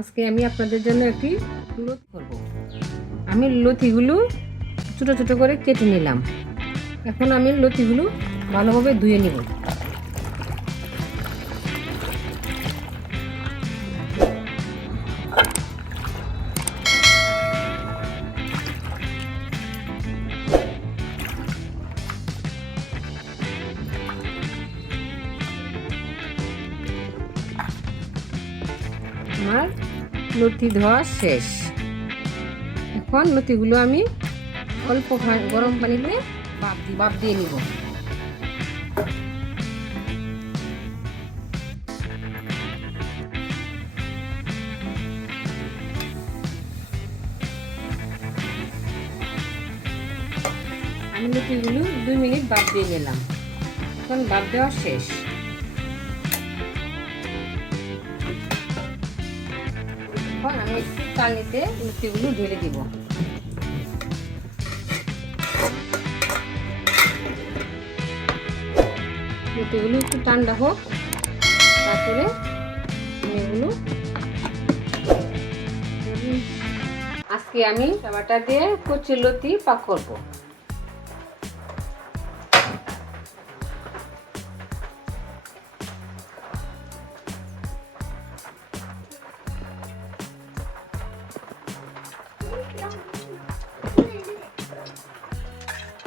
আজকে আমি আপনাদের জন্য একটি লতি করব। আমি লতিগুলো ছোটো ছোটো করে কেটে নিলাম। এখন আমি লতিগুলো ভালোভাবে ধুয়ে নিব। আমার লতি ধোয়া শেষ। এখন লতিগুলো আমি অল্প গরম পানিতে বাপ দিয়ে নিব। আমি লতিগুলো 2 মিনিট বাপ দিয়ে নিলাম। এখন বাপ দেওয়া শেষ। এখন আমি একটু পানিতে লতিগুলো ঢেলে দিব। লতিগুলো একটু ঠান্ডা হোক, তারপরে এগুলো আজকে আমি টমেটো দিয়ে কচি লতি পাক করব।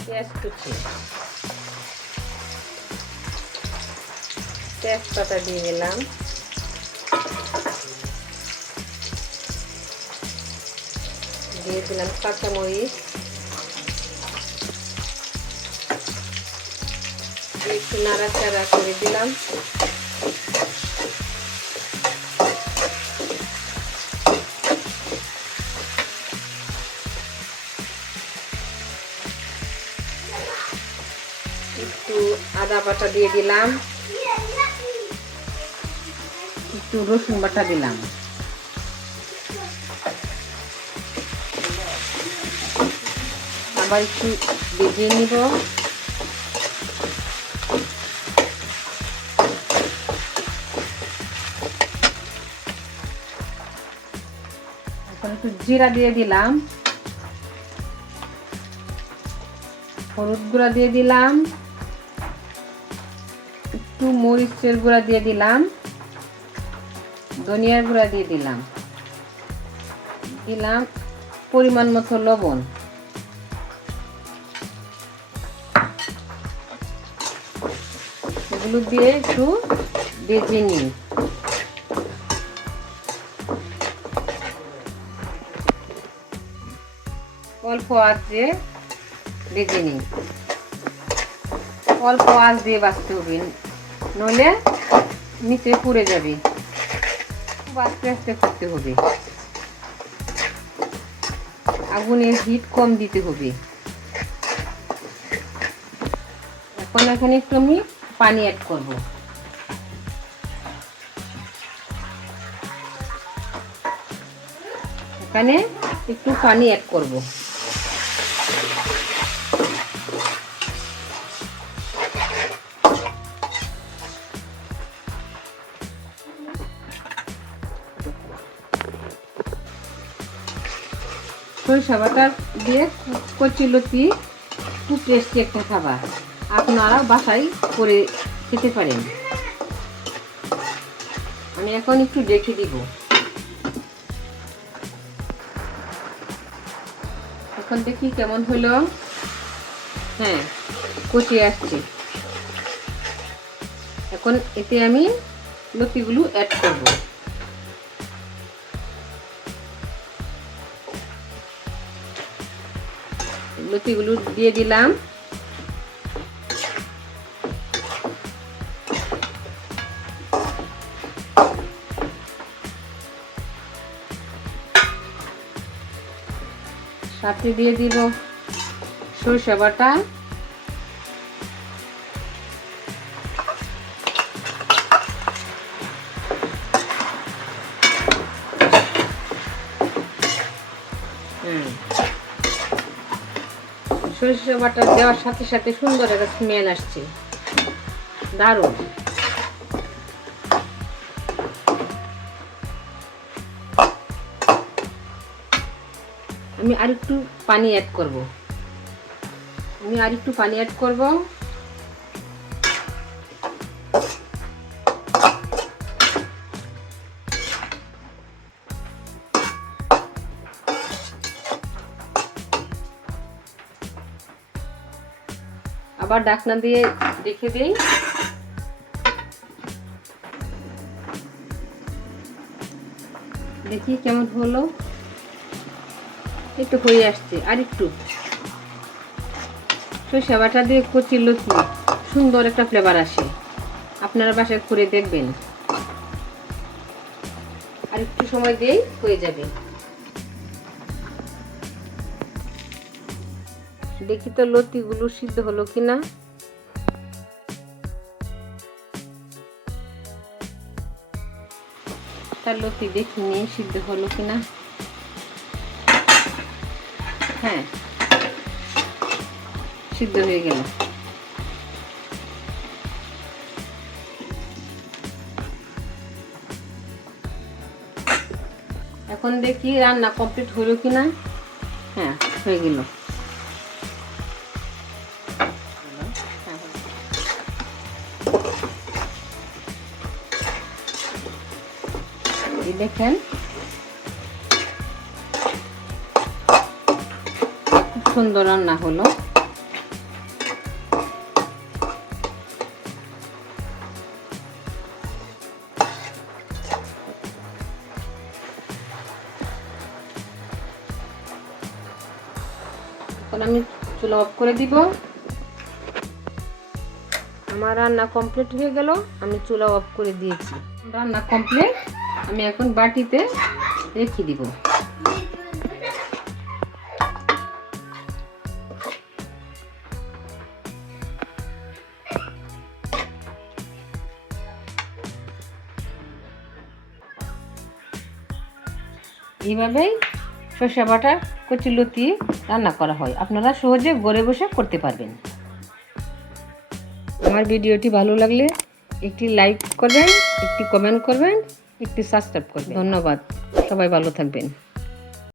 পেঁয়াজ কুচি, তেজপাতা দিয়ে দিলাম, দিয়ে দিলাম কাঁচামরিচ, একটু নাড়াচাড়া করে দিলাম। একটু আদা বাটা দিয়ে দিলাম, একটু রসুন বাটা দিলাম। আবার একটু ভেজে নিব। এখন একটু জিরা দিয়ে দিলাম, হলুদ গুঁড়া দিয়ে দিলাম, একটু মরিচের গুঁড়া দিয়ে দিলাম, ধনিয়ার গুঁড়া দিয়ে দিলাম, দিলাম পরিমাণ মতো লবণ। এগুলো দিয়ে একটু ভেজে নিই। অল্প আঁচে ভেজে নিই। অল্প আঁচ দিয়ে ভাজতে হবে, নইলে নিচে পুড়ে যাবে। আস্তে আস্তে করতে হবে, আগুনের হিট কম দিতে হবে। এখন এখানে একটু আমি পানি অ্যাড করব। এখানে একটু পানি অ্যাড করব। সরিষা বাটা দিয়ে কচি লতি খুব টেস্টি একটা খাবার, আপনারা বাসায় করে খেতে পারেন। আমি এখন একটু ঢেকে দিব। এখন দেখি কেমন হলো। হ্যাঁ, কচি আসছে। এখন এতে আমি লতিগুলো অ্যাড করব। লতিগুলো দিয়ে দিলাম। সাথে দিয়ে দিব সরিষা বাটা, সরিষা বাটা দেওয়ার সাথে সাথে সুন্দর একটা স্মেল আসছে, দারুণ। আমি আরেকটু পানি অ্যাড করব। আবার ঢাকনা দিয়ে রেখে দেই। দেখি কেমন হলো, একটু হয়ে আসছে। আর একটু সরিষা বাটা দিয়ে কচি লতি সুন্দর একটা ফ্লেভার আসে, আপনারা বাসায় করে দেখবেন। আর একটু সময় দিয়েই হয়ে যাবে। দেখি তো লতিগুলো সিদ্ধ হলো কিনা। তার লতি দেখি নিয়ে সিদ্ধ হলো কিনা। হ্যাঁ, সিদ্ধ হয়ে গেল। এখন দেখি রান্না কমপ্লিট হলো কিনা। হ্যাঁ, হয়ে গেল। দেখেন খুব সুন্দর রান্না হলো। এখন আমি চুলা অফ করে দিব। আমার রান্না কমপ্লিট হয়ে গেল, আমি চুলা অফ করে দিয়েছি। রান্না কমপ্লিট, আমি এখন বাটিতে রেখে দিব। এইভাবেই সরষে বাটা কচি লতি রান্না করা হয়। আপনারা সহজে ঘরে বসে করতে পারবেন। আমার ভিডিওটি ভালো লাগলে একটি লাইক করবেন, একটি কমেন্ট করবেন, একটি সাবস্ক্রাইব করবেন। ধন্যবাদ, সবাই ভালো থাকবেন।